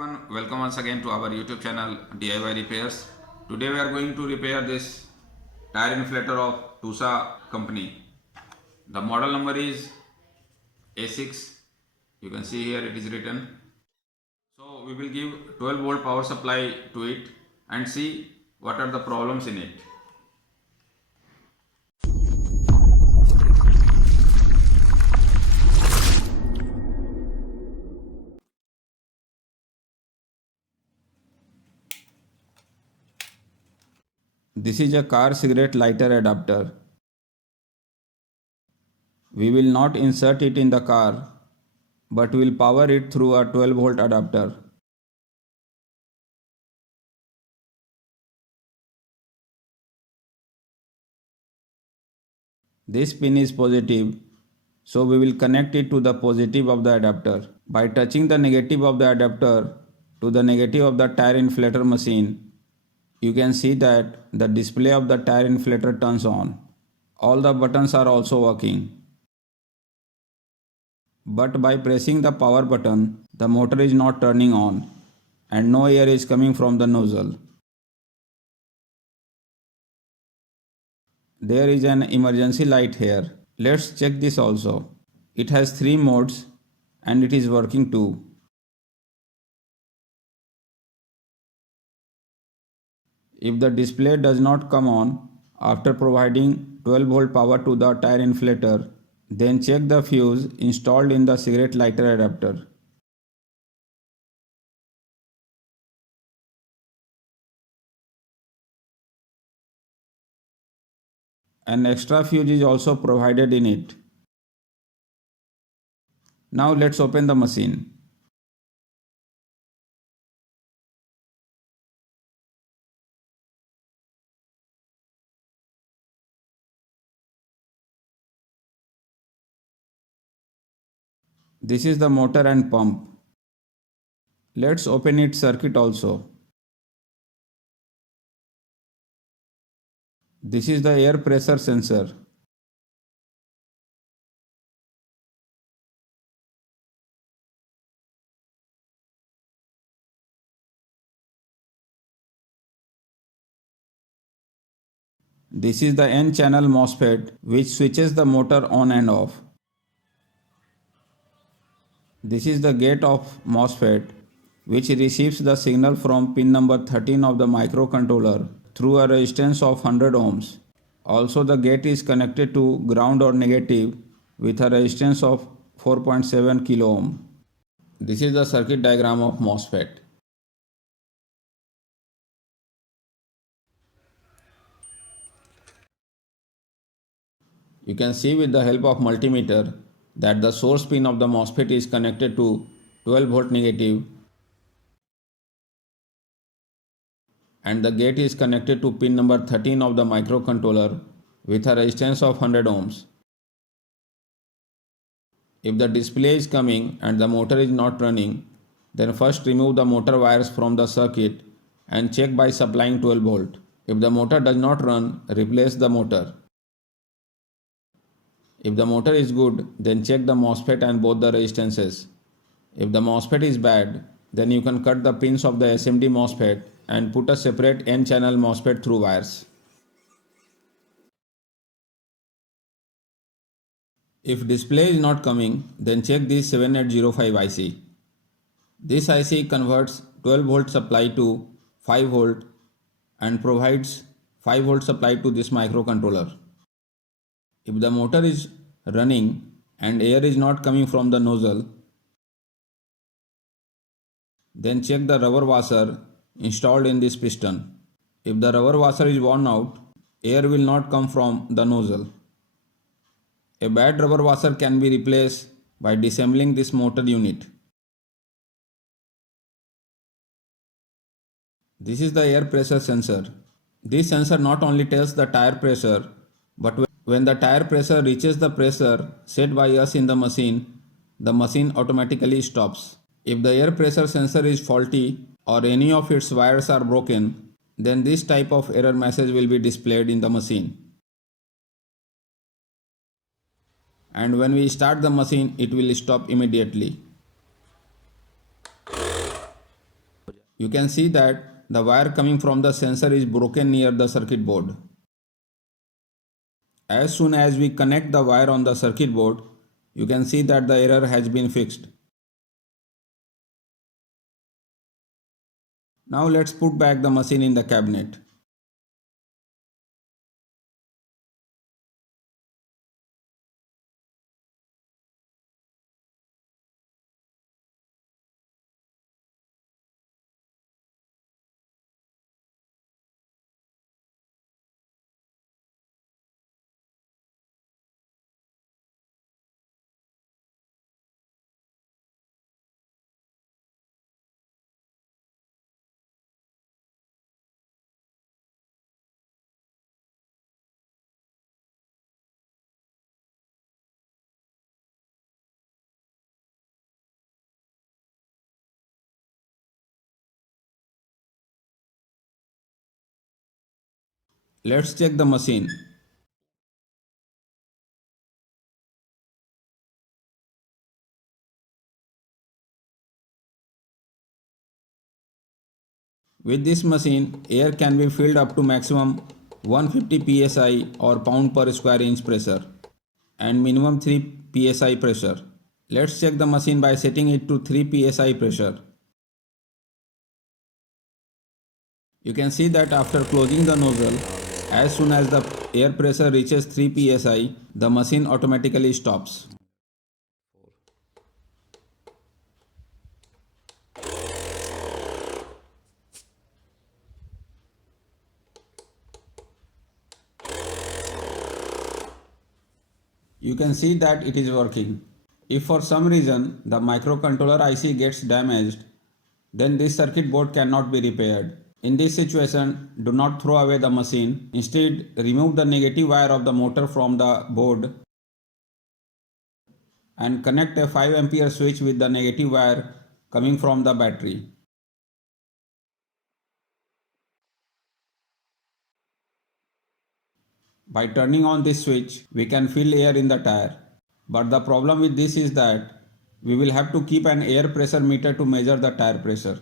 everyone, welcome once again to our YouTube channel DIY Repairs. Today we are going to repair this tire inflator of TUSA company. The model number is A6. You can see here it is written. So we will give 12 volt power supply to it and see what are the problems in it. This is a car cigarette lighter adapter. We will not insert it in the car, but will power it through a 12 volt adapter. This pin is positive, so we will connect it to the positive of the adapter. By touching the negative of the adapter to the negative of the tire inflator machine, you can see that the display of the tire inflator turns on. All the buttons are also working. But by pressing the power button, the motor is not turning on and no air is coming from the nozzle. There is an emergency light here. Let's check this also. It has 3 modes and it is working too. If the display does not come on after providing 12 volt power to the tire inflator, then check the fuse installed in the cigarette lighter adapter. An extra fuse is also provided in it. Now let's open the machine. This is the motor and pump. Let's open its circuit also. This is the air pressure sensor. This is the N-channel MOSFET which switches the motor on and off. This is the gate of MOSFET which receives the signal from pin number 13 of the microcontroller through a resistance of 100 ohms. Also the gate is connected to ground or negative with a resistance of 4.7 kilo ohm. This is the circuit diagram of MOSFET. You can see with the help of multimeter that the source pin of the MOSFET is connected to 12 volt negative and the gate is connected to pin number 13 of the microcontroller with a resistance of 100 ohms. If the display is coming and the motor is not running, then first remove the motor wires from the circuit and check by supplying 12 volt. If the motor does not run, replace the motor. If the motor is good, then check the MOSFET and both the resistances. If the MOSFET is bad, then you can cut the pins of the SMD MOSFET and put a separate N-channel MOSFET through wires. If display is not coming, then check this 7805 IC. This IC converts 12 volt supply to 5 volt and provides 5 volt supply to this microcontroller. If the motor is running and air is not coming from the nozzle, then check the rubber washer installed in this piston. If the rubber washer is worn out, air will not come from the nozzle. A bad rubber washer can be replaced by disassembling this motor unit. This is the air pressure sensor. This sensor not only tells the tire pressure, but when the tire pressure reaches the pressure set by us in the machine automatically stops. If the air pressure sensor is faulty or any of its wires are broken, then this type of error message will be displayed in the machine. And when we start the machine, it will stop immediately. You can see that the wire coming from the sensor is broken near the circuit board. As soon as we connect the wire on the circuit board, you can see that the error has been fixed. Now let's put back the machine in the cabinet. Let's check the machine. With this machine, air can be filled up to maximum 150 psi or pound per square inch pressure and minimum 3 psi pressure. Let's check the machine by setting it to 3 psi pressure. You can see that after closing the nozzle, as soon as the air pressure reaches 3 psi, the machine automatically stops. You can see that it is working. If for some reason the microcontroller IC gets damaged, then this circuit board cannot be repaired. In this situation, do not throw away the machine. Instead, remove the negative wire of the motor from the board and connect a 5 ampere switch with the negative wire coming from the battery. By turning on this switch, we can fill air in the tire. But the problem with this is that we will have to keep an air pressure meter to measure the tire pressure.